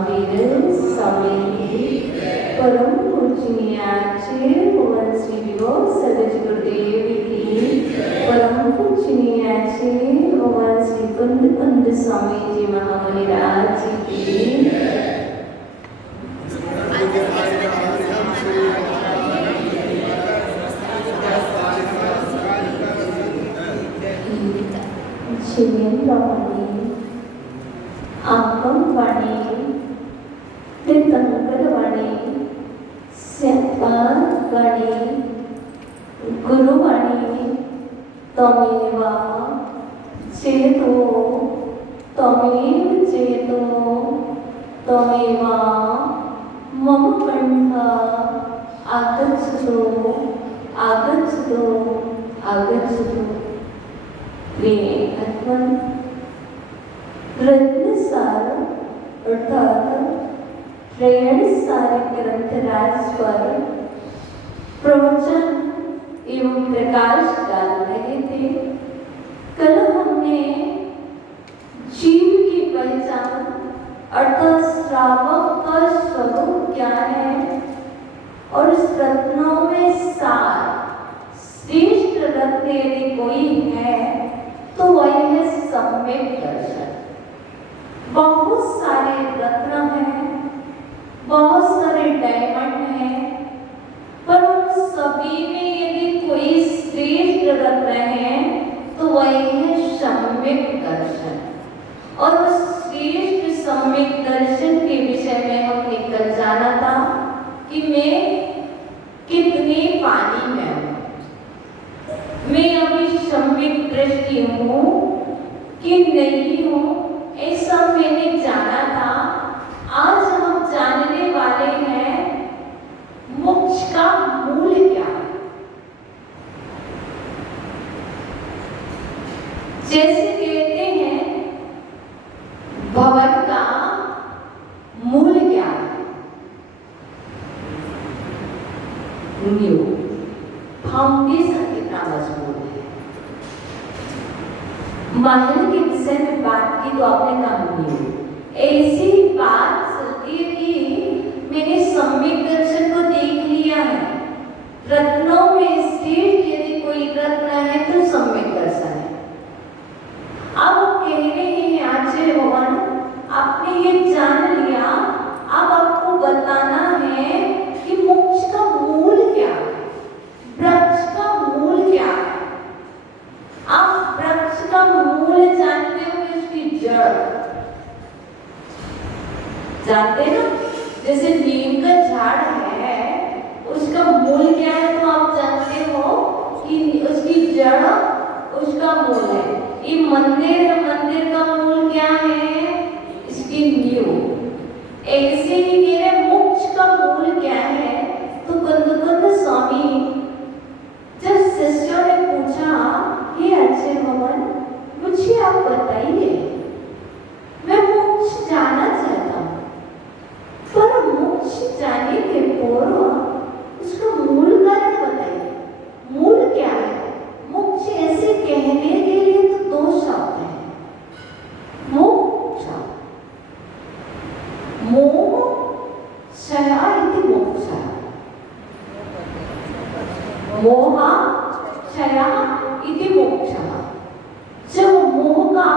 महावीर स्वामी परम पूजनीयाचे पवन श्री विभो सदज गुरुदेव की परम पूजनीयाचे पवन श्री कुंद स्वामी जी महामुनिराज की आगमवाणी तीर्थंकरवाणी सेवावाणी गुरुवाणी त्वमेव चेतो त्वमेव चेतो त्वमेव मम कंठ आगच्छतु आगच्छतु आगच्छतु अर्पण रत्नसार अर्थात त्रयाणसार ग्रंथराज पर प्रवचन एवं प्रकाश डाल रहे थे। कल हमने जीव की पहचान अर्थात श्रावक का स्वरूप क्या है और इस रत्नों में सार श्रेष्ठ रत्न यदि कोई है तो वह है सम्यक दर्शन। बहुत सारे रत्न हैं, बहुत सारे डायमंड हैं, पर उन सभी में यदि कोई श्रेष्ठ रत्न है तो वह है सम्यक दर्शन। और उस श्रेष्ठ सम्यक दर्शन के विषय में हमने कल जाना था कि मैं कितने पानी में हूँ, मैं अभी सम्यक दृष्टि हूँ कि नहीं हूँ, ऐसा मैंने जाना था। आज हम जानने वाले हैं मोक्ष का मूल क्या है। जैसे कहते हैं भवन का मूल क्या है, फाउंडेशन कितना मजबूत है। महल के विषय में बात की तो आपने कहा ऐसी ही बात चलती है कि मैंने सम्यक दर्शन को देख लिया है। रत्नों में श्रेष्ठ यदि कोई रत्न है तो सम्यक दर्शन है। अब वो कह रहे हैं आचार्य भगवान आपने ये जान लिया, अब आपको बताना है कि मोक्ष का मूल क्या है, वृक्ष का मूल क्या है। आप वृक्ष का मूल जानते हो, उसकी जड़ जानते ना, जैसे नीम का झाड़ है उसका मूल क्या है तो आप जानते हो कि उसकी जड़ उसका मूल है। ये मंदिर का मूल क्या है, इसकी नींव। ऐसे ही कह रहे मोक्ष का मूल क्या है। तो कंदकुंद स्वामी जब शिष्यों ने पूछा हे आचार्य भगवान मुझे आप बताइए, मैं मोक्ष जाना चाहता हूँ, पर मोक्ष जाने के पूर्व उसका मूल कारण बताइए, मूल क्या है। मोक्ष ऐसे कहने के लिए तो दो शब्द हैं, मोक्ष मोक्षः इति मोक्षः, मोहक्षयः इति मोक्षः। जब मोह का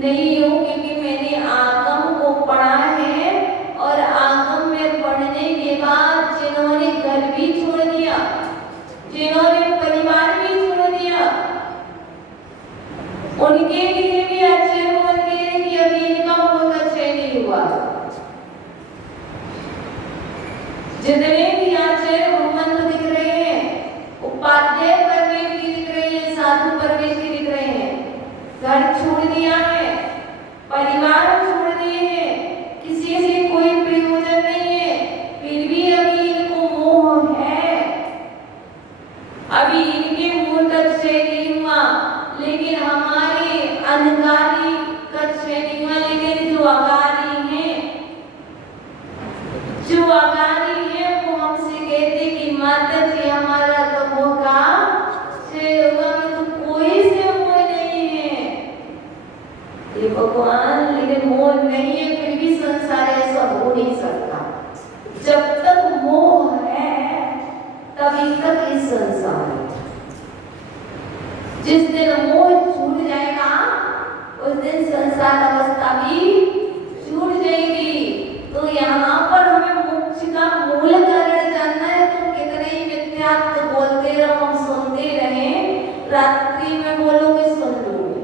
नहीं हूँ, क्योंकि मैंने आगम को पढ़ा है और आगम में पढ़ने के बाद जिन्होंने घर भी छोड़ दिया, जिन्होंने परिवार भी छोड़ दिया, उनके लिए भी आश्चर्य बोल के कि अभी इनका बहुत अच्छा नहीं हुआ। जितने भी आचार्य भगवान को दिख रहे हैं, उपाध्याय परमेश की दिख रहे हैं, साधु परमेश की दिख रहे हैं, घर छोड़ दिया है, परिवार छोड़ दिए हैं, किसी से कोई प्रयोजन नहीं है, फिर भी अभी इनको मोह है, अभी इनके मूल तक से नहीं हुआ, लेकिन हमारे अनगारी का से नहीं हुआ, लेकिन जो अगारी है, जो अगारी वो हमसे कहते कि माता जी हमारा तो मौका से होगा, तो कोई से मोह नहीं है। ये भगवान, लेकिन मोह नहीं है फिर भी संसार ऐसा हो नहीं सकता। जब तक मोह है तभी तक इस संसार है। जिस दिन मोह छूट जाएगा उस दिन संसार अवस्था भी छूट जाएगी। तो यहाँ पर हमें मोक्ष का मूल कारण जानना है। तो कितने ही मिथ्यात्व बोलते रहो, हम सुनते रहें, रात्रि में बोलोगे सुन लोगे,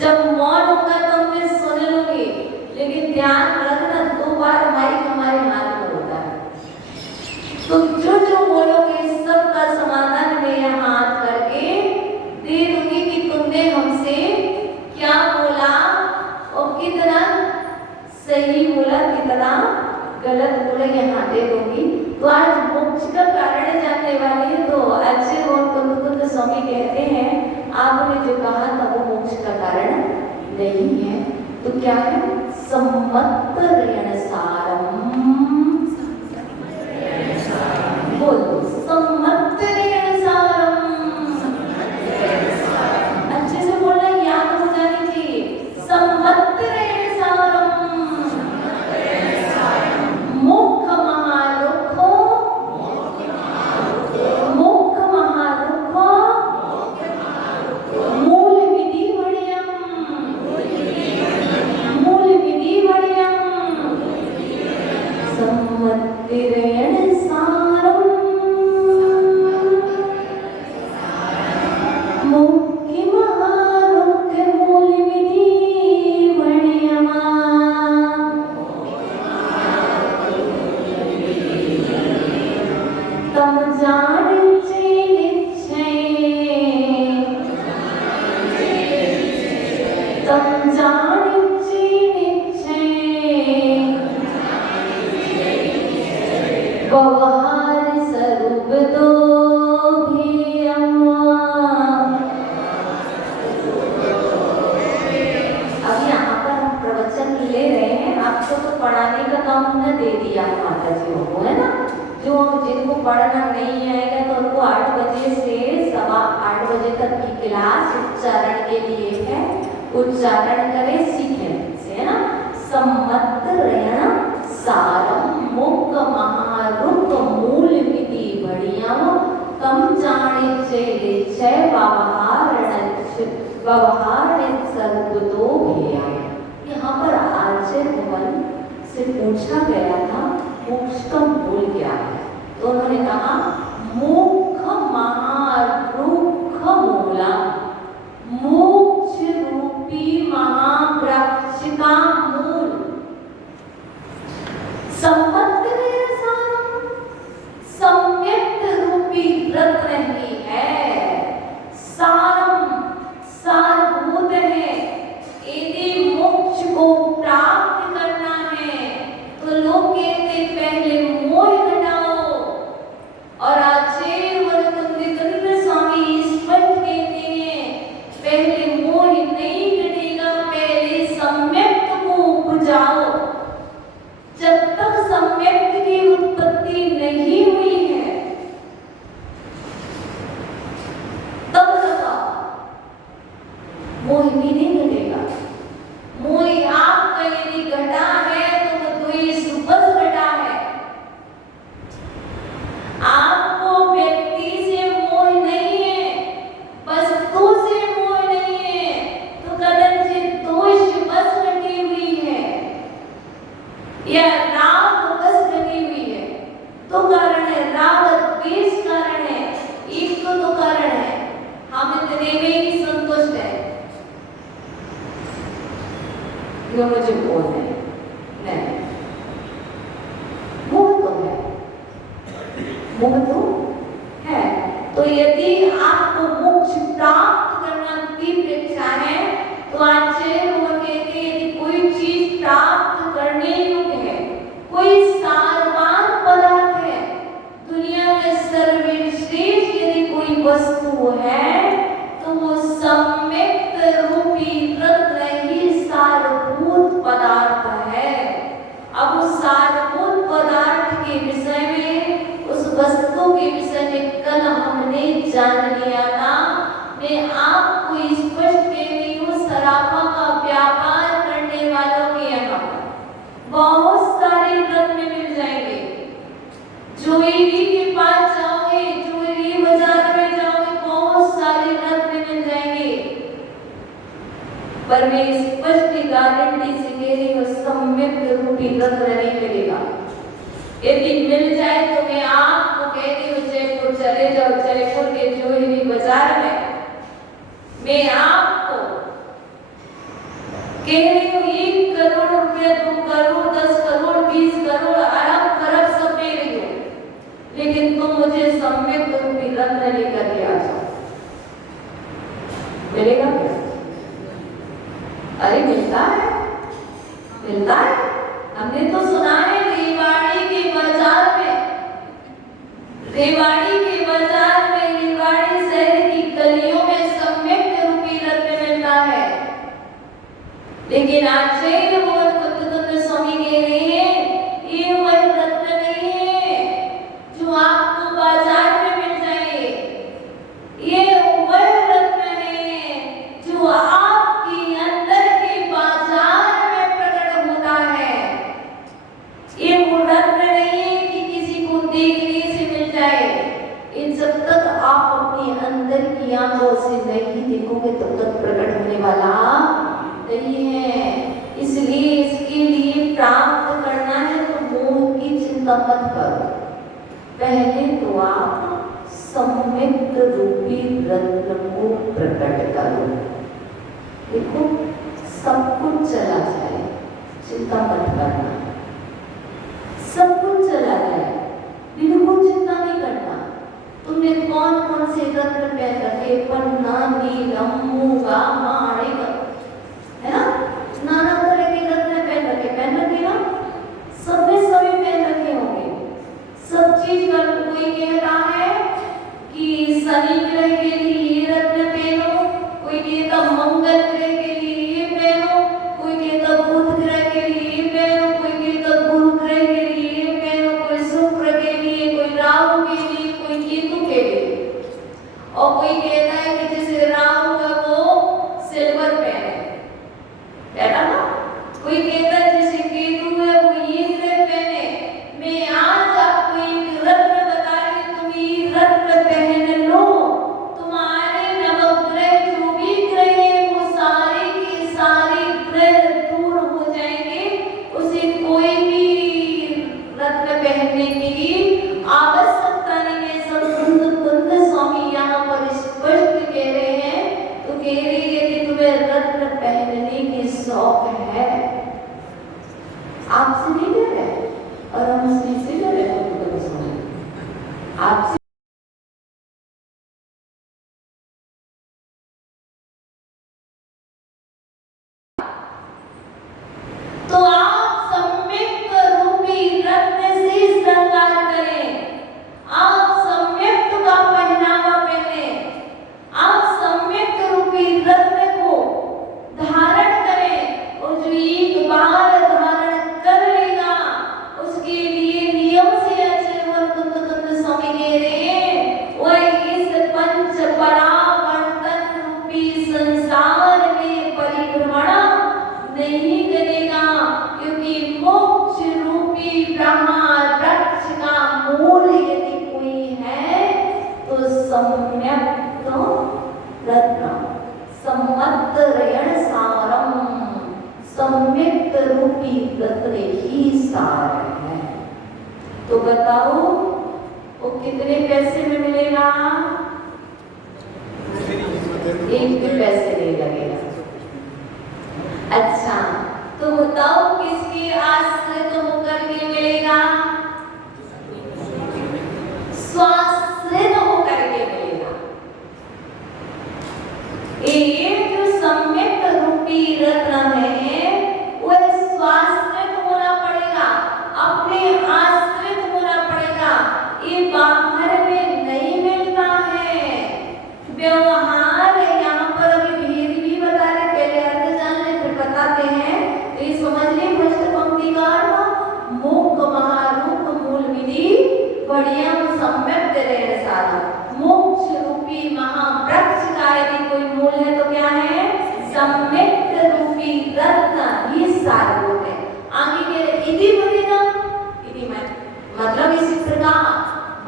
जब मौन होगा तो हमें सुन लोगे, लेकिन ध्यान रखना 2 बार माइक हमारे हाथ में होता है, तो जो बोलोगे सबका समाधान मैं यहाँ हाथ करके दे दूंगी कि तुमने हमसे क्या बोला और कितना सही बोला, कितना गलत बोला, यहाँ दे दूंगी। तो आज मोक्ष का कारण जानने वाली है। तो अच्छे और कुंद स्वामी कहते हैं आपने जो कहा था वो मोक्ष का कारण नहीं है, तो क्या है? सम्मत ऋण सारम। बोलो सम्मत ऋण सारम। अच्छे से बोलना, याद हो जानी चाहिए। सम्मत ऋण सारम। मुख महारुखो, मुख महारुखो, मूल विधि बढ़ियम, मूल विधि बढ़ियम, सम्मति ऋण सारम। मुख्य महारुख मूल विधि बढ़ियम। तम जानिचे निश्चय, तम जानिचे निश्चय, व्यवहार स्वरूप दो भेयम। अब यहाँ पर हम प्रवचन ले रहे हैं, आपको तो पढ़ाने का काम हमने दे दिया माता जी को, है ना। जो जिनको पढ़ना नहीं आएगा तो उनको 8 बजे से 8:15 बजे तक की क्लास उच्चारण के लिए है। उच्चारण करें, सीखें से, है ना। सम्मत ऋण सारम, मुख महारुख मूल विधि बढ़ियम, तम जानिचे निश्चय, व्यवहार सर्वतो भेयम। यहाँ पर आचार्य भगवान से पूछा गया था मोक्ष का मूल क्या है, तो उन्होंने कहा मुख महारुख मूला, मोक्ष रूपी महावृक्ष का मूल। सम्मत ऋण सारम, सम्यक रूपी रत्न ही है। सारम सारभूत है। यदि मोक्ष को प्राप्त करना है तो लोग कहते पहले मोह घटाओ, और आचार्य वरकुंद स्वामी स्पष्ट कहते हैं पहले मोह नहीं घटेगा, पहले सम्यक को उपजाओ। जब तक सम्यक की उत्पत्ति नहीं हुई है तब तक मोह भी नहीं घटेगा। मोह आपका यदि घटा है तो वो द्वेष बस घटा है। आपको व्यक्ति से मोह नहीं है, वस्तु से मोह नहीं है, तो कदाचित कि वो मुझे बोल रहे हैं। नहीं, मोह तो है, मोह तो है। तो यदि आपको मोक्ष प्राप्त करना तीव्र इच्छा है तो आचार्य वो कहते हैं यदि कोई चीज प्राप्त करने योग्य है, कोई सारवान पदार्थ है, दुनिया में सर्वश्रेष्ठ यदि कोई वस्तु है तो वो सम्यक रूपी रत्न ही सारभूत पदार्थ है। अब उस सारभूत पदार्थ के विषय में, उस वस्तु के विषय में कल हमने जान लिया था। मैं आपको स्पष्ट कह रही हूँ, सराफा का व्यापार करने वालों के यहाँ बहुत सारे रत्न मिल जाएंगे। ज्वेलरी के पास जाओगे, ज्वेलरी बाजार में जाओगे, बहुत सारे रत्न मिल जाएंगे, पर मैं स्पष्ट गारंटी से कह रही हूँ सम्यक रूपी रत्न नहीं मिलेगा। यदि मिल जाए तो मैं आपको कहती हूँ जयपुर चले जाओ, जयपुर के ज्वेलरी बाजार में मैं आपको कह रही हूँ 1 करोड़ रुपया, 2 करोड़, 10 करोड़, 20 करोड़, अरब खरब सब दे रही हो, लेकिन तुम मुझे सम्यक रूपी रत्न लेकर के आ जाओ, मिलेगा क्या? अरे मिलता है, मिलता है। हमने तो सुना है रेवाड़ी के बाजार में, रेवाड़ी के बाजार में, रेवाड़ी शहर की गलियों में सम्यक रूपी रत्न मिलता है। लेकिन आचार्य बोल स्वामी कह रहे हैं ये वह रत्न नहीं है जो आपको बाजार में मिल जाए, ये वह रत्न है जो आपके अंदर के बाजार में प्रकट होता है। ये वो रत्न नहीं है कि किसी को देखने से मिल जाए। ये जब तक आप अपने अंदर की आंखों से नहीं देखोगे तब तक प्रकट होने वाला नहीं है। इसलिए इसके लिए प्राप्त करना है तो मोह की चिंता मत करो, पहले तो आप सम्यक रूपी रत्न को प्रकट करो। देखो सब कुछ चला जाए, चिंता मत करना, सब कुछ चला जाए, बिल्कुल चिंता नहीं करना। तुमने कौन कौन से रत्न पहन रखे, पन्ना, नीलम, मूंगा, माणिक, है ना, नाना तरह के रत्न पहन रखे ना, सब में सभी पहन रखे होंगे। सब चीज का कोई कह रहा है कि शनि ग्रह के लिए ये रत्न पहनो, कोई कहता मंगल ग्रह के लिए ये पहनो, कोई कहता बुध ग्रह के लिए ये पहनो, कोई कहता गुरु ग्रह के लिए ये पहनो, कोई शुक्र के लिए, कोई राहु के लिए, कोई केतु के लिए, और कोई कहता है कि जैसे राहु है वो सिल्वर पहने, बेटा ना, कोई कहता है जैसे केतु है वो ये ग्रह पहने। मैं आज आपको एक रत्न बता रही, तुम ये रत्न पहन लो, तुम्हारे नवग्रह जो भी ग्रह है वो सारे के सारे ग्रह दूर हो जाएंगे, उसे कोई भी रत्न पहनने की आवश्यकता नहीं है। सब स्वामी यहाँ पर स्पष्ट कह रहे हैं, तो कह रहे यदि तुम्हें रत्न पहनने की शौक है, आपसे नहीं कह रहे और हम से कह रहे हैं, तो सुने आपसे तो आप सम्यक रूपी रत्न से श्रृंगार करें, आप सम्यक का पहनावा पहने, आप सम्यक रूपी रत्न को धारण करें, और जो एक बार धारण कर लेगा उसके लिए नियम से आचरण स्वामी कह रहे हैं वह इस पंच परावर्तन रूपी संसार में परिभ्रमण नहीं करेगा, क्योंकि मोक्ष रूपी ब्रह्मा वृक्ष का मूल यदि कोई है तो सम्यक रत्न सम्मत्रयण सारम, सम्यक रूपी रत्न ही सार है। तो बताओ वो कितने पैसे में मिलेगा? 1 भी पैसे नहीं लगेगा। अच्छा, तो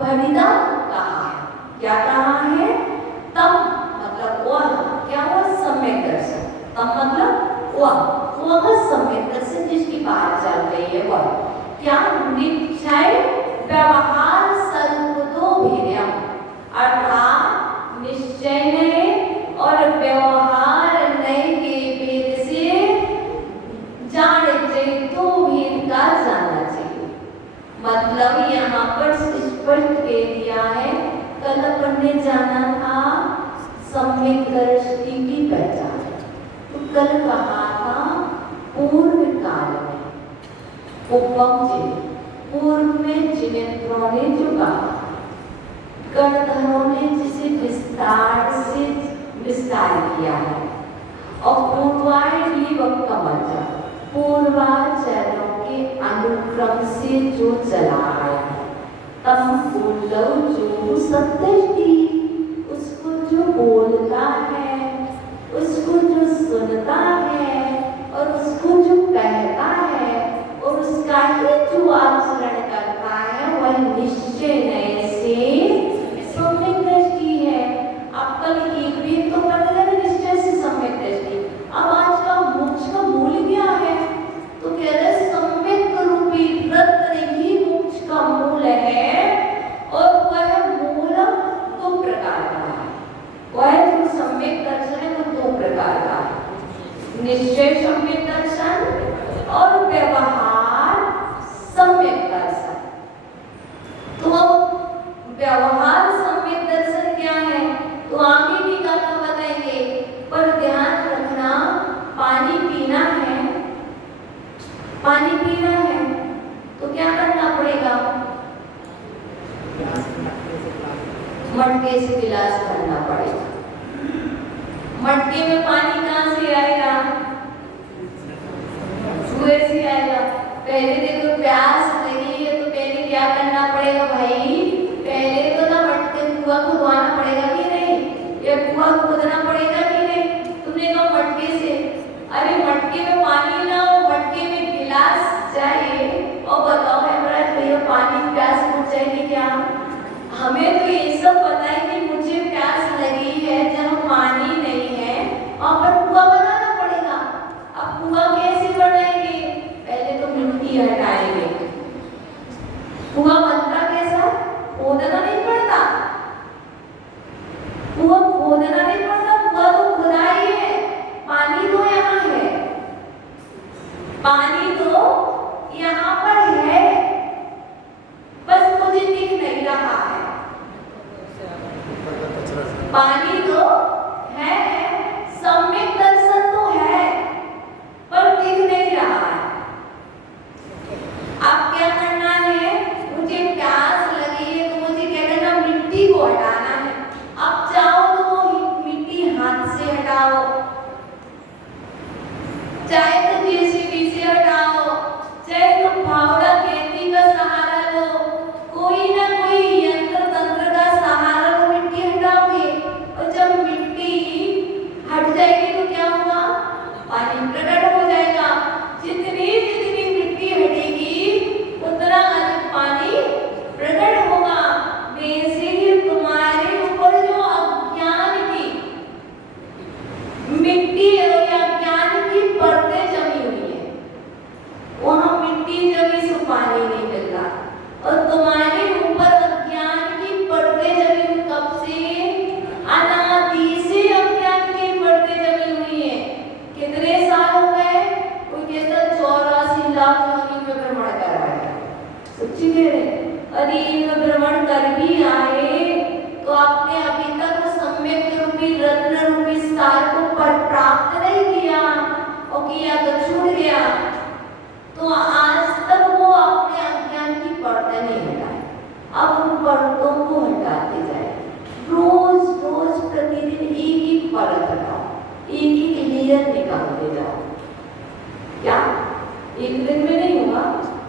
तमभरिदम कहा है। क्या कहा है? तम मतलब वह, क्या हुआ? सम्यक दर्शन। तम मतलब वह सम्यक दर्शन जिसकी बात चल रही है वह क्या? निश्चय व्यवहार सर्वतो भिन्नम, अर्थात निश्चय नहीं और व्यवहार नहीं के भेद से जाने चाहिए, दो भेद का जानना चाहिए। मतलब यहाँ पर स्पष्ट कह दिया है। कल अपन ने जाना था सम्यक दृष्टि की पहचान, तो कल कहा था पूर्व काल में उपम जिन, पूर्व में जिनेन्द्रों ने जो कहा, गणधरों ने जिसे विस्तार से विस्तार किया है, और पूर्वायण वक्तमंत्र पूर्वाचार्यों के अनुक्रम से जो चला आया है, तम बोलो जो सत्यष्टि, उसको जो बोलता है, उसको जो सुनता है और उसको जो कहता है और उसका ही जो आचरण करता है वह निश्चय नए से सम्यक दृष्टि है। अब कल एक भी तो पता लगा निश्चय से सम्यक दृष्टि। अब आज का मोक्ष का मूल क्या है? तो कह रहे सम्यक रूपी रत्न ही मोक्ष का मूल है, और वह मूल दो प्रकार का है। वह जो सम्यक दर्शन है वो दो प्रकार का है, निश्चय सम्यक दर्शन और व्यवहार सम्यक दर्शन। तो व्यवहार सम्यक दर्शन क्या है? तो आगे भी कथा बताएंगे, पर ध्यान रखना पानी पीना है, पानी पीना है तो क्या करना पड़ेगा? मटके से गिलास भरना पड़ेगा। मटके में पानी कहाँ से आएगा? कुएं से आएगा। पहले देखो प्यास लगी है तो पहले क्या करना पड़ेगा भाई? पहले तो ना मटके कुआं खुदवाना पड़ेगा कि नहीं? या कुआं खोदना पड़ेगा कि नहीं? तुमने कहा मटके से, अरे मटके में पानी ना हो, मटके में गिलास चाहिए, और बताओ हेमराज भैया पानी प्यास बुझ जाएगी क्या? हमें तो ये सब पता है कि मुझे प्यास लगी है, जहाँ पानी नहीं है वहाँ पर कुआं बनाना पड़ेगा। अब कुआं कैसे बनाएंगे? पहले तो मिट्टी हटाएंगे। कुआं बनता कैसा? खोदना नहीं पड़ता, कुआं खोदना नहीं पड़ता, कुआं तो खुदाई है। पानी तो यहाँ है, पानी तो यहाँ पर है, बस मुझे दिख नहीं रहा है। पानी तो है, सम्यक दर्शन तो है, पर दिख नहीं रहा है। अब क्या करना है? मुझे प्यास लगी है तो मुझे क्या करना? मिट्टी को हटाना है। अब चाहो तो वो मिट्टी हाथ से हटाओ, चाहे तो जेसीबी से हटाओ, चाहे तो फावड़ा खेती का सहारा लो, कोई ना कोई यंत्र तंत्र का सहारा लो, मिट्टी हटाओगे। और जब मिट्टी हट जाएगी तो क्या होगा? पानी प्रकट हो जाएगा। जितनी जितनी मिट्टी हटेगी उतना अधिक पानी प्रकट होगा। वैसे ही तुम्हारे ऊपर जो अज्ञान की मिट्टी और अज्ञान की परतें जमी हुई है, वहां मिट्टी जमी से पानी नहीं मिल रहा, और तुम्हारे ऊपर अज्ञान की परतें जमी हुई कब से? अनादि से अज्ञान की परतें जमी हुई है। कितने साल हो गए? कोई कहता 84 लाख योनि में भ्रमण कर रहा है। सच्ची कह रहे? अरे इनमें भ्रमण कर भी आए तो आपने अभी तक सम्यक रूपी रत्न रूपी सार को प्राप्त नहीं किया, और किया तो छूट गया। तो आज तक वो अपने अज्ञान की परतें नहीं हटाए, अब उन परतों को हटाते जाए। रोज रोज प्रतिदिन एक एक परत हटाओ, एक एक लेयर निकालते जाओ। क्या एक दिन में नहीं होगा?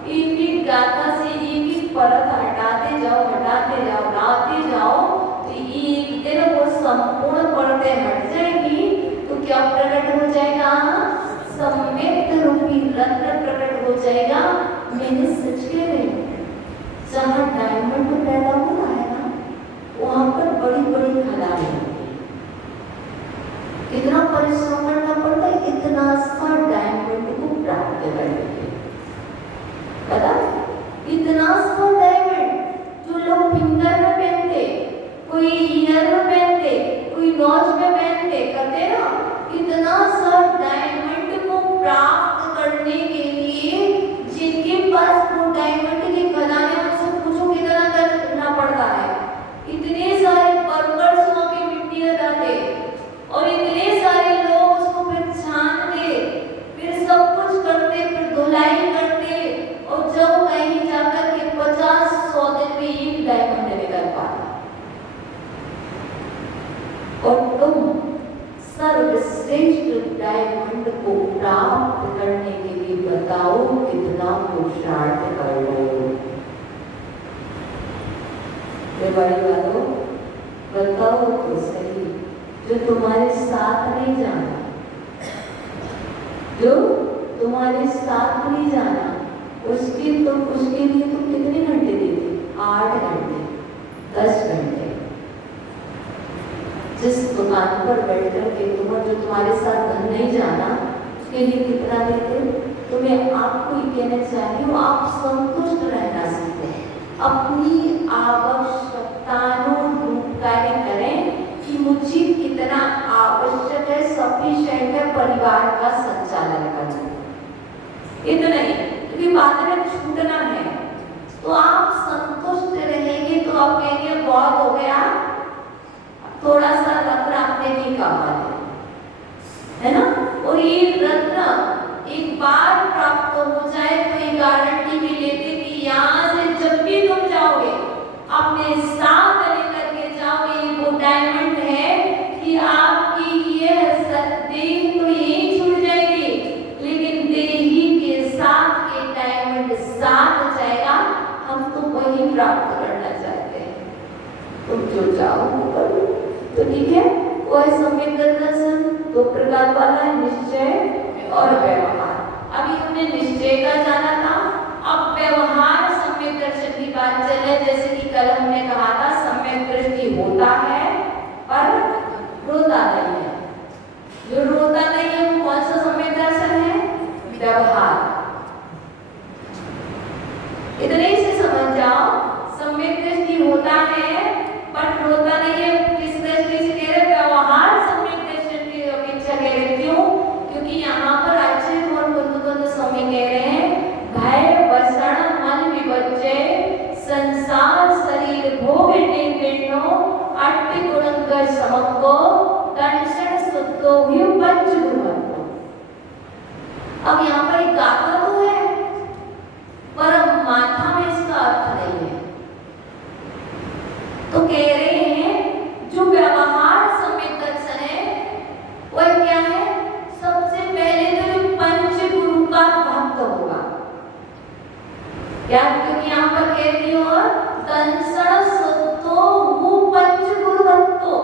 एक एक गाथा से एक एक परत हटाते जाओ, लाते जाओ, तो एक दिन वो संपूर्ण परतें हट जाएगी। तो क्या प्रकट हो जाएगा? सम्यक रूपी रत्न प्रकट हो जाएगा। मैंने सच कह रही, जहाँ डायमंड पैदा हुआ है स्टार्ट कर लो। भाई वालों, बताओ तो सही, जो तुम्हारे साथ नहीं जाना, जो तुम्हारे साथ नहीं जाना, उसके लिए तुम कितने घंटे देते? 8 घंटे, 10 घंटे। जिस दुकान पर बैठ कर के जो तुम्हारे साथ नहीं जाना, उसके लिए कितना देते? तो मैं आपको ये कहना चाहती हूँ, आप संतुष्ट रहना सीखें, अपनी आवश्यकतानुरूप कार्य करें कि मुझे कितना आवश्यक है, सफिशिएंट है परिवार का संचालन करना, इतना ही। क्योंकि बाद में छूटना है, तो आप संतुष्ट रहेंगे तो आप कहेंगे बहुत हो गया, थोड़ा सा रत्न आपने भी कहा है ना। और ये रत्न एक बार प्राप्त हो जाए तो ये गारंटी भी लेते कि यहाँ से जब भी तुम जाओगे अपने साथ लेकर के जाओगे, ये वो डायमंड है कि आपकी ये देह तो यही छूट जाएगी, लेकिन देही के साथ ये डायमंड साथ जाएगा। हम तो वही प्राप्त करना चाहते हैं, तुम जो चाहो करो, तो ठीक है। वह सम्यक दर्शन 2 प्रकार वाला है, निश्चय और व्यवहार। अभी हमने निश्चय का जाना था, अब व्यवहार सम्यक दर्शन की बात चले। जैसे कि कल हमने कहा था, सम्यक दृष्टि होता है पर रोता नहीं है। जो रोता नहीं है वो कौन सा सम्यक दर्शन है? व्यवहार। इतने से समझ जाओ, सम्यक दृष्टि होता है पर रोता नहीं है। किस दृष्टि से कह रहे? व्यवहार सम्यक दर्शन की अपेक्षा कह रहे। क्यों? क्योंकि यहाँ पर आचार्य और बुद्ध स्वामी कह रहे हैं, भय वसण मन विवज्य संसार शरीर भोग निर्विण्णो अट्टि गुणंग समको दर्शन सुतो ही पंच गुणवत्तो। अब यहाँ पर एक गाथा तो है, पर माथा में इसका अर्थ नहीं है। तो कह रहे हैं जो व्यवहार सम्यक दर्शन है वह क्या है? सबसे पहले तो जो पंच गुरु का भक्त होगा। क्या? क्योंकि यहाँ पर कहती हो दंसण सुतो वो पंच गुरु भक्तो,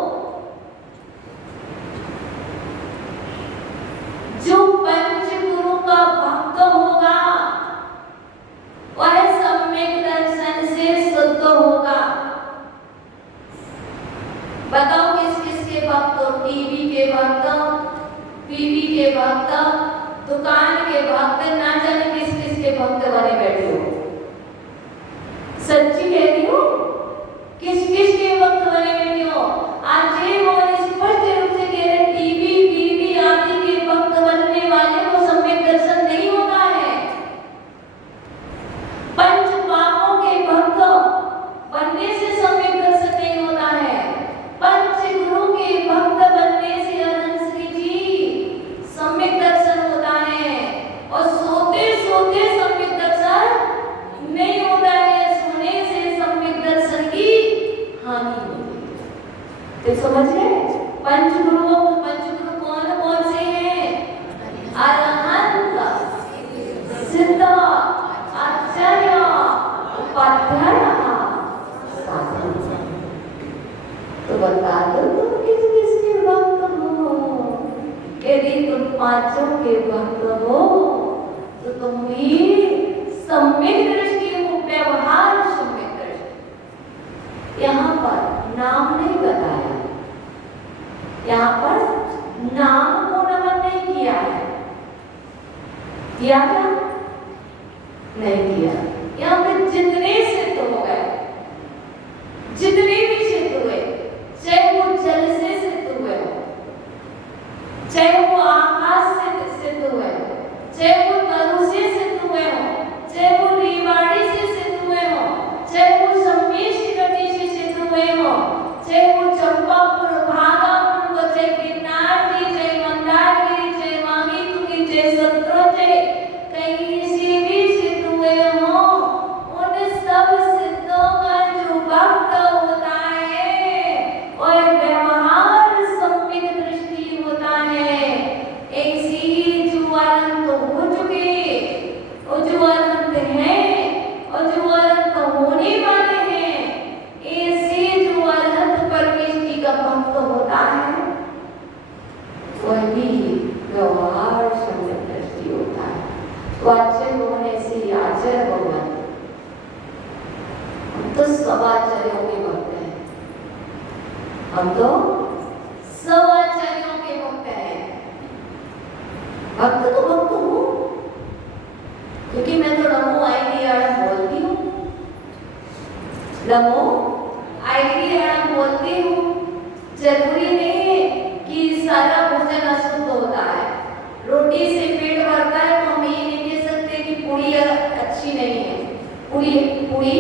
जो पंच गुरु का भक्त होगा वह सम्यक दर्शन से शुद्ध होगा। बताओ किस किस के भक्त हो? टीवी के भक्त, पीवी के भक्त, दुकान के भक्त, ना जाने किस किस के भक्त बने बैठे हो। सच्ची कह रही हो, किस किस के भक्त बने बैठे हो। आज ये वो स्पष्ट रूप से कह रहे, टीवी पीवी आदि के भक्त बनने वाले को सम्यक दर्शन नहीं होता है। पंच पापों के भक्त बनने से सम्यक दर्शन नहीं होता है। पंच गुरु के भक्त बनने से अनंत श्री जी सम्यक दर्शन होता है। और सोते सोते सम्यक दर्शन नहीं होता है, सोने से सम्यक दर्शन की हानि होती है। तो समझ गए? पंच गुरु कौन कौन से हैं? अरहंत, सिद्ध, आचार्य, उपाध्याय, साधु। तो बता दो तुम किस किस के भक्त हो। यदि तुम पांचों के भक्त हो तो तुम भी सम्यक दृष्टि हो, व्यवहार सम्यक दृष्टि। यहाँ पर नाम नहीं बताया, यहाँ पर नाम को नमन नहीं किया है। किया क्या? नहीं किया। यहाँ पे जितने सिद्ध हो गए, जितने भी सिद्ध हुए, चाहे वो जल से सिद्ध हुए हो, चाहे वो आकाश से सिद्ध हुए हो, चाहे वो तरु से सिद्ध हुए हो, चाहे वो रेवाड़ी से सिद्ध हुए हो, चाहे वो सम्मेश गति से सिद्ध हुए हो, चाहे वो चंपापुर, भागलपुर, चाहे गिरनार जी, चाहे मंदारगिरी, चाहे मांगीतुंगी, चाहे सत्रों, चाहे कहीं से भी सिद्ध हुए हो, उन तो आचार्य होने से आचार्य भगवान, हम तो सब आचार्यों के भक्त हैं, हम तो सब आचार्यों के भक्त हैं। भक्त तो भक्त हूँ, क्योंकि मैं तो नमो आईडी बोलती हूँ, नमो आईडी बोलती हूँ। जरूरी नहीं है कि सारा भोजन अशुद्ध होता है, रोटी से पेट भरता है तो हम ये नहीं कह सकते कि पूरी अच्छी नहीं है, पूरी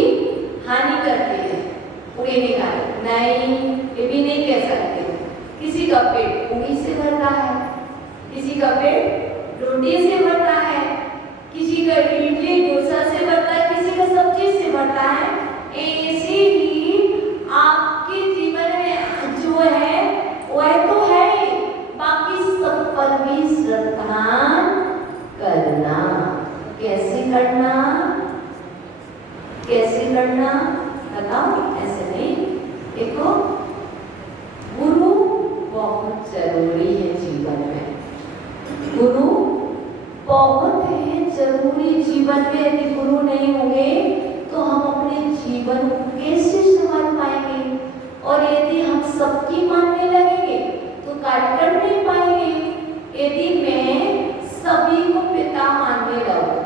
हानि करती है, पूरी नहीं खानी, नहीं, ये भी नहीं कह सकते। किसी का पेट पूरी से भरता है, किसी का पेट रोटी से भरता है, किसी का इडली डोसा से भरता है, किसी का सब्जी से भरता है। ऐसे ही आपके जीवन में जो है वह तो है, बाकी सब पर भी श्रद्धा करना। कैसे करना, कैसे करना बताओ, ऐसे नहीं। देखो, गुरु बहुत जरूरी है जीवन में, गुरु बहुत ही जरूरी जीवन में। यदि गुरु नहीं होंगे तो हम अपने जीवन को कैसे संभाल पाएंगे, और यदि हम सबकी मानने लगेंगे तो कार्य कर नहीं पाएंगे। यदि मैं सभी को पिता मानने लगूं,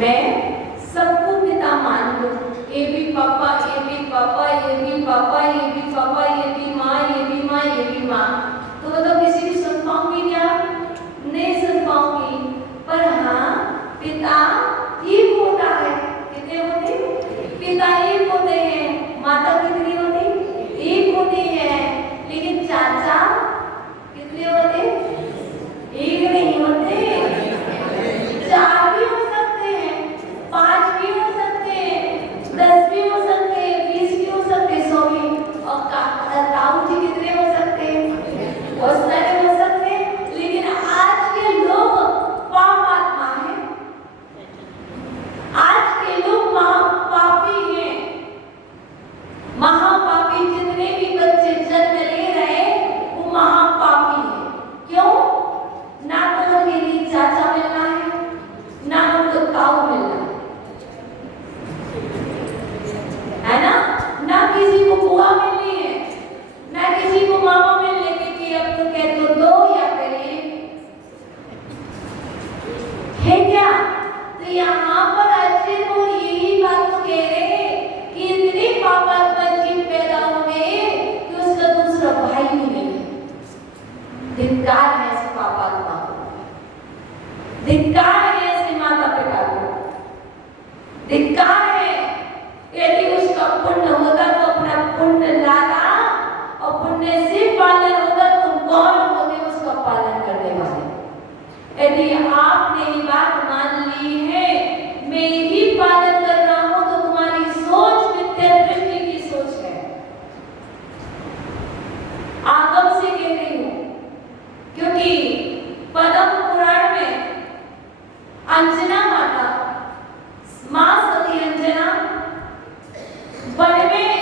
मैं सबको पिता मान लूं, ये भी पापा, ये भी पापा, ये भी पापा, ये भी पापा, ये भी माँ, ये भी माँ, ये भी माँ, तो मतलब किसी की सुन पाऊंगी क्या? नहीं सुन पाऊंगी। पर हाँ, पिता एक होता है। कितने होते हैं? पिता एक होते हैं। माता कितनी होती? एक होती है। लेकिन चाचा कितने होते? एक नहीं होते, 4 भी हो सकते हैं, 5 भी हो सकते हैं, 10 भी हो सकते हैं, 20 भी हो सकते हैं, 100 भी। और ताऊ जी कितने हो सकते हैं? बहुत सारे हो सकते हैं। लेकिन आज के लोग पाप आत्मा है, आज के लोग महापापी हैं, महापापी। जितने भी बच्चे जन्म ले रहे वो महापापी हैं। क्यों? ना तो उनके लिए चाचा मिलना है, ना उनको ताऊ मिलना है ना, ना किसी को बुआ मिलनी है, ना किसी को मामा मिलने की। अब तो कह तो दो या करिए, है क्या? तो यहाँ पर अच्छे को यही बात तो कह रहे हैं कि इतने पापात्मा जीव पैदा होंगे कि उसका दूसरा भाई भी नहीं है। धिक्कार है ऐसे पापात्मा को, धिक्कार है ऐसे माता पिता को, धिक्कार है। यदि उसका पुण्य होता तो अपना पुण्य लाता, और पुण्य से पालन होता तो कौन होते उसका पालन करने वाले। यदि आपने ये बात मान ली है, मैं ही पालन कर रहा हूं, तो तुम्हारी सोच मिथ्या दृष्टि की सोच है। आगम से कह रही हूं, क्योंकि पद्म पुराण में अंजना माता, मां सती अंजना वन में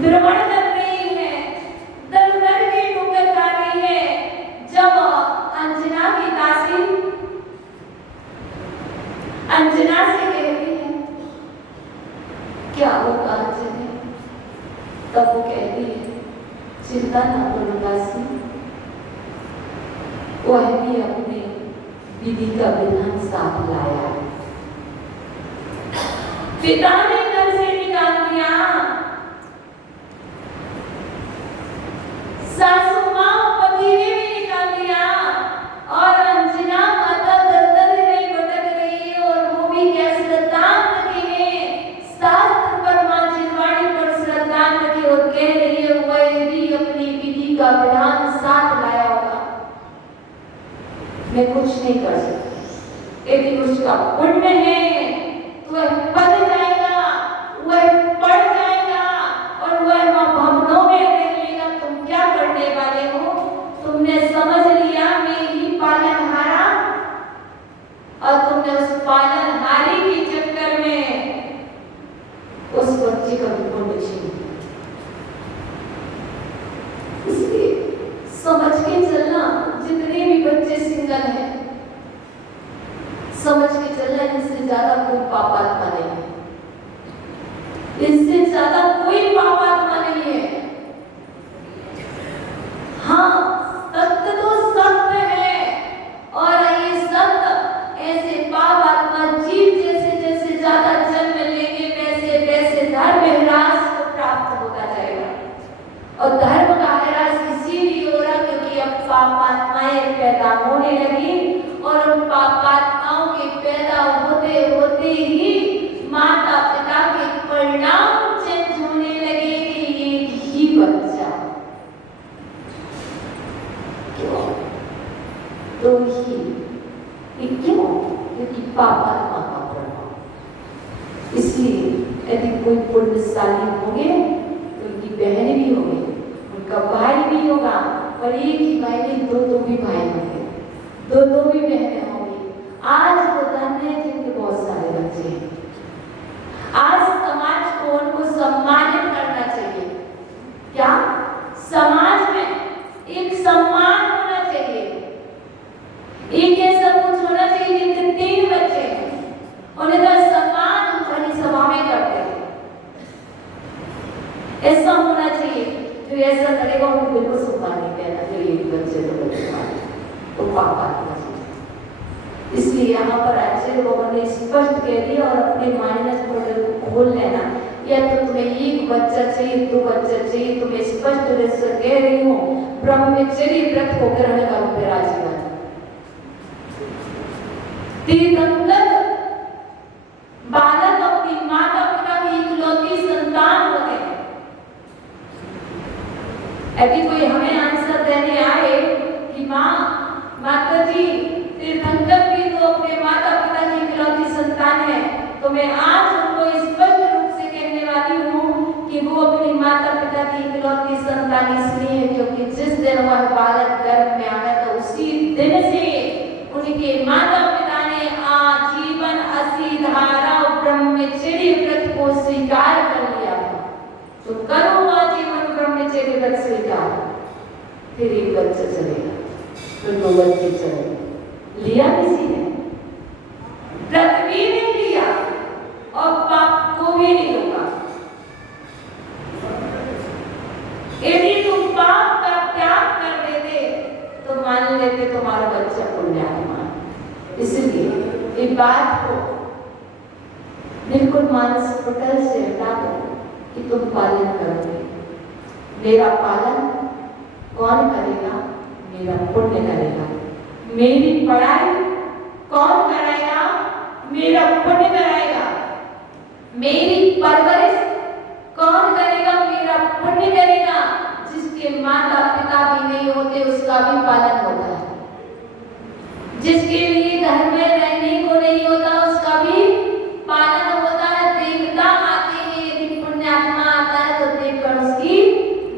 भ्रमण कर रही है, दर-दर के ठोकर खा रही है। जब अंजना की दासी अंजना से कहती है क्या होगा अंजना, तब वो कहती है चिंता ना करो दासी, वह भी अपने विधि का विधान साथ लाया। पिता ने घर से निकाल दिया, सासू माँ पति ने भी निकाल दिया, और अंजना माता दर-दर में भटक रही है। और वो भी क्या श्रद्धांत की है, शास्त्र पर, माँ जिनवाणी पर श्रद्धांत की, और कह रही है वह भी अपनी विधि का विधान साथ लाया होगा। मैं कुछ नहीं कर सकती। यदि उसका पुण्य है तो वह पद जाएगा, वह पढ़ जाएगा, और वह भवनों में रह लेगा। तुम क्या करने वाले हो? तुमने समझ लिया मैं ही पालनहारा, और तुमने उस पालनहारी के चक्कर में उस बच्चे का पुण्य छीन लिया। इसलिए समझ के चलना, जितने भी बच्चे से फिजिकल है, समझ के चलना, इससे ज्यादा कोई पापात्मा नहीं है, इससे ज्यादा कोई पापात्मा नहीं है। हाँ, सत्य तो सत्य है, और ये सत्य ऐसे पापात्मा जीव जैसे जैसे ज्यादा जन्म लेंगे वैसे वैसे धर्म ह्रास को प्राप्त होता जाएगा। और धर्म का ह्रास इसीलिए हो रहा क्योंकि अब पापात्माएं पैदा होने लगी, और उन पापात्माओं के पैदा होते होते ही माता पिता के परिणाम चेंज होने लगे कि एक ही बच्चा, क्यों? तो ही क्यों? क्योंकि पापात्मा का प्रभाव। इसलिए यदि कोई पुण्यशाली होंगे तो उनकी बहन भी होगी, उनका भाई भी होगा, और एक ही भाई नहीं, दो भी भाई होंगे, दो भी बहनें होंगी। आज वो धन है जिनके बहुत सारे बच्चे हैं। आज समाज को उनको सम्मानित करना चाहिए। क्या? समाज में एक सम्मान होना चाहिए, एक ऐसा कुछ होना चाहिए जिनके 3 बच्चे हैं, उन्हें तो सम्मान बड़ी सभा में करते हैं। ऐसा होना चाहिए, जो ऐसा करेगा उनको बिल्कुल सम्मान नहीं देना चाहिए। एक बच्चे तो पापात्मा। इसलिए यहाँ पर आचार्य बाबा ने स्पष्ट कह दिया, और अपने माइनस मॉडल को खोल लेना। या तो तुम्हें एक बच्चा चाहिए, 2 बच्चा चाहिए, तुम्हें स्पष्ट रूप से कह रही हूँ, ब्रह्मचर्य व्रत को ग्रहण करो फिर आजीवन। तीर्थंकर बालक अपनी माता पिता की इकलौती संतान होते हैं। यदि कोई हमें आंसर देने आए कि माता जी तीर्थंकर भी तो अपने माता पिता की इकलौती संतान है, तो मैं आज उनको स्पष्ट रूप से कहने वाली हूँ कि वो अपनी माता पिता की इकलौती संतान इसलिए है क्योंकि जिस दिन वह बालक गर्भ में आया था उसी दिन से उनके माता पिता ने आजीवन असीधारा ब्रह्मचर्य व्रत को स्वीकार कर लिया था। तो करो आजीवन ब्रह्मचर्य व्रत स्वीकार, फिर एक बच्चा चलेगा, फिर 2 बच्चे चलेंगे। लिया किसी ने? व्रत भी नहीं लिया और पाप को भी नहीं रोका। यदि तुम पाप का त्याग कर देते तो मान लेते तुम्हारा बच्चा पुण्यात्मा। इसलिए इस बात को बिल्कुल मानस पटल से हटा दो कि तुम पालन करोगे। मेरा पालन कौन करेगा? मेरा पुण्य करेगा। मेरी पढ़ाई कौन कराएगा? मेरा पुण्य कराएगा। मेरी परवरिश कौन करेगा? मेरा पुण्य करेगा। जिसके माता पिता भी नहीं होते उसका भी पालन होता है, जिसके लिए घर में रहने को नहीं होता उसका भी पालन होता है। देवता आते हैं, यदि पुण्यात्मा आता है तो देवगण उसकी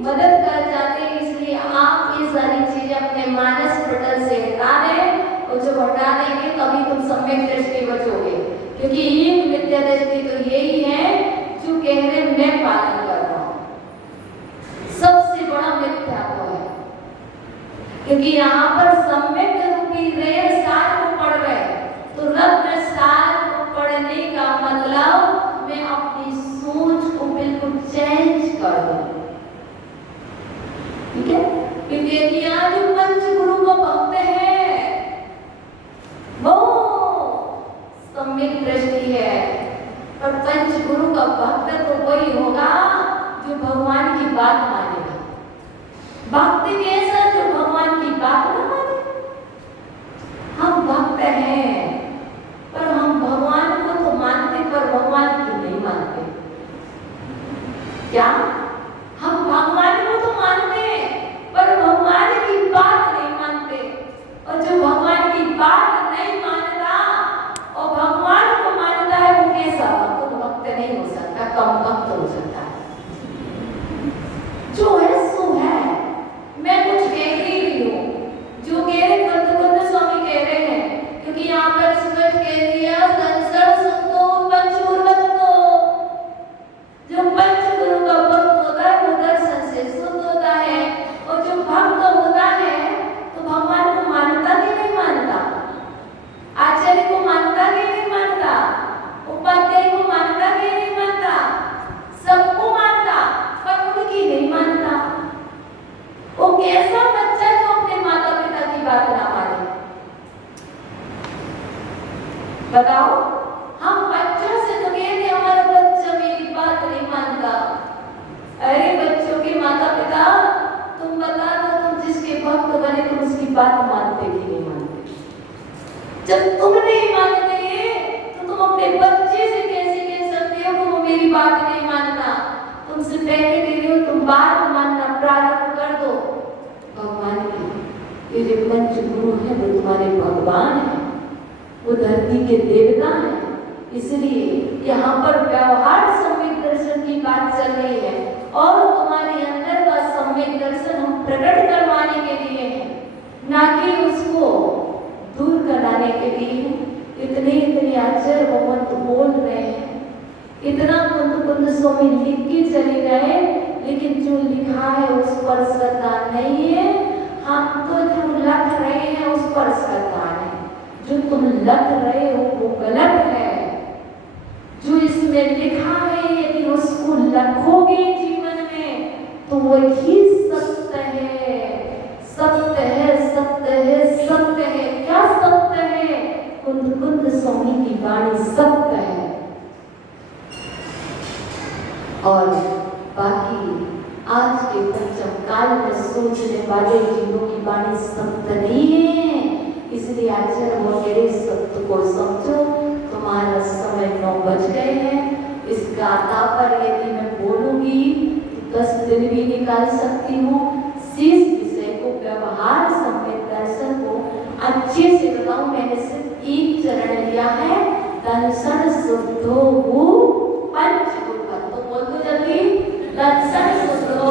मदद कर जाते हैं। इसलिए आप ये सारी चीजें अपने मानस पटल से हटा दें, और जब हटा देंगे तभी तुम सम्यक दृष्टि बचोगे। क्योंकि ये मिथ्या दृष्टि तो यही है जो कह रहे मैं पालन कर रहा हूँ, सबसे बड़ा मिथ्या तो है। क्योंकि यहाँ पर सम्यक रूपी रेल सार को पढ़ रहे, तो रत्न सार को पढ़ने का मतलब मैं अपनी सोच को बिल्कुल चेंज कर दूं। ठीक है? क्योंकि यहाँ जो पंच गुरु का भक्त है वो सम्यक दृष्टि है, पर पंच गुरु का भक्त तो वही होगा जो भगवान की बात मानेगा। भक्त कैसा? जो भगवान की बात न माने। हम भक्त हैं, बात मानते कि नहीं मानते? जब तुम नहीं मानते तो तुम अपने बच्चे से कैसे कह सकते हो कि वो मेरी बात नहीं मानता? तुमसे पहले कह रही हो तुम बात मानना प्रारंभ कर दो। भगवान की ये जो पंच गुरु है वो तुम्हारे भगवान है, वो धरती के देवता है। इसलिए यहाँ पर व्यवहार सम्यक दर्शन की बात चल रही है और तुम्हारे अंदर का सम्यक दर्शन हम प्रकट करवाने के लिए है, ना कि उसको दूर कराने के लिए। इतने आचार्य भगवंत बोल रहे हैं, इतना कुंद स्वामी लिख के चले गए, लेकिन जो लिखा है उस पर श्रद्धा नहीं है। हम तो जो लख रहे हैं उस पर श्रद्धा है। जो तुम लख रहे हो वो गलत है। जो इसमें लिखा है यदि उसको लखोगे जीवन में तो वही सत्य है। सत्य है, सत्य है, सत्य है। क्या सत्य है? कुंद स्वामी की वाणी सत्य है। और बाकी आज के पंचम काल में सोचने वाले जीवों की वाणी सत्य नहीं है। इसलिए आचार्य वगैरह सत्य को समझो। तुम्हारा समय 9 बज गए हैं। इसका तात्पर्य यदि मैं बोलूंगी तो 10 दिन भी निकाल सकती हूँ। शेष विषय को व्यवहार सम्यक दर्शन को अच्छे से बताऊं। मैंने सिर्फ एक चरण लिया है, दर्शन शुद्धो पंच गुरु। तो बोल दो जल्दी, दर्शन शुद्धो।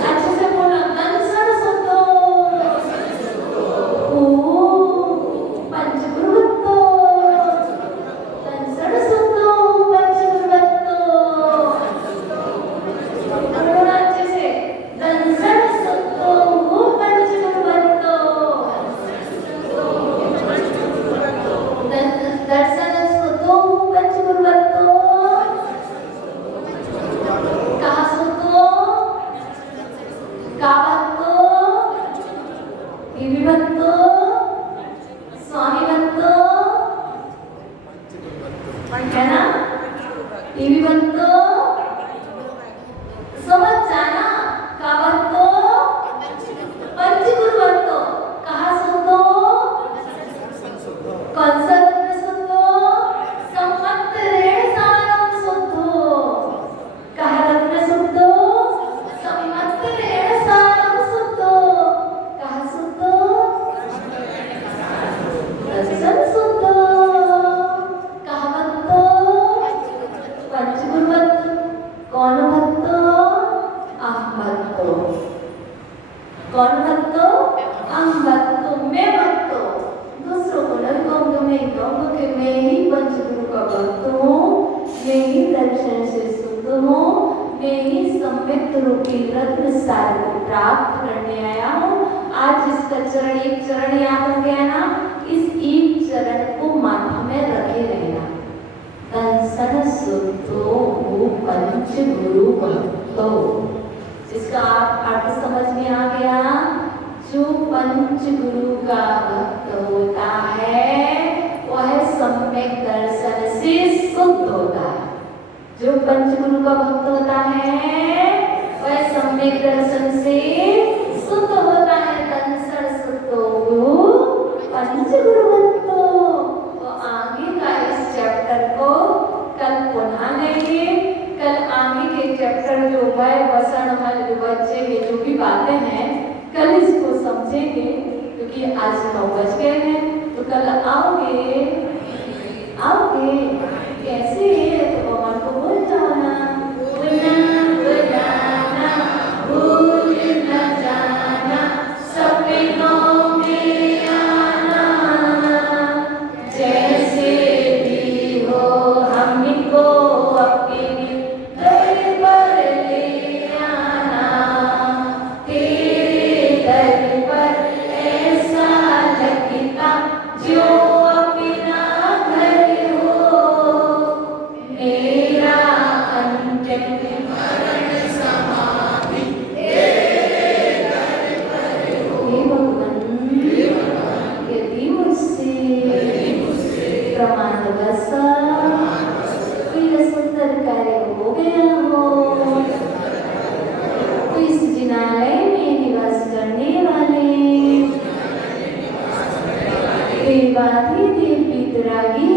अच्छे से बोलो, दर्शन शुद्धो पंच गुरु। दर्शन शुद्धो पंच गुरु। अच्छे से दर्शन शुद्धो पंच गुरु। दर्शन शुद्धो पंच गुरु। कहाँ शुद्धो? का भक्तो? देवी भक्तो? स्वामी भक्तो? है ना? देवी भक्तो समझ जाना। का भक्तो? पंच गुरु भक्तो। कहाँ शुद्धो? कौन सा रत्न शुद्धो? संवत्सरेण सारं शुद्धो। कहाँ रत्न शुद्धो? संवत्सरेण सारं शुद्धो। कहाँ शुद्धो? दर्शन शुद्धो। कहाँ भक्तो? पंच गुरु भक्तो। कौन भक्तो? अहम भक्तो। कौन भक्तो? अहम भक्तो, मैं भक्तो। दूसरों को नहीं कहूँगा, मैं कहूँगा कि मैं ही पंच गुरु का भक्त हूँ, मैं ही दर्शन से शुद्ध हूँ, मैं ही सम्यक रूपी रत्न सार को प्राप्त करने आया हूँ। आज इसका चरण, एक चरण याद हो गया ना, इस एक चरण को माथा में रखे रहना। दर्शन शुद्धो पंच गुरु भक्तो। इसका अर्थ समझ में आ गया? जो पंच गुरु का भक्त होता है वह सम्यक दर्शन से शुद्ध होता है। जो पंच गुरु का भक्त होता है वह सम्यक दर्शन से शुद्ध होता है। दर्शन शुद्धो पंच गुरु भक्तो। तो आगे का इस चैप्टर को कल पुनः लेंगे। कल आगे के चैप्टर जो है वसन हल विभज्य, ये जो भी बातें हैं कल इसको समझेंगे, क्योंकि आज 9 बज गए हैं। तो कल आओगे? आओगे कैसे? तो भगवान को बोल जाओ ना, भूल न जाना सपनों में आना। जैसे भी हो हमको अपने दर पर ले आना। तेरे दर पर ऐसा लगता जो अपना घर हो। देवाधिदेव वितरागी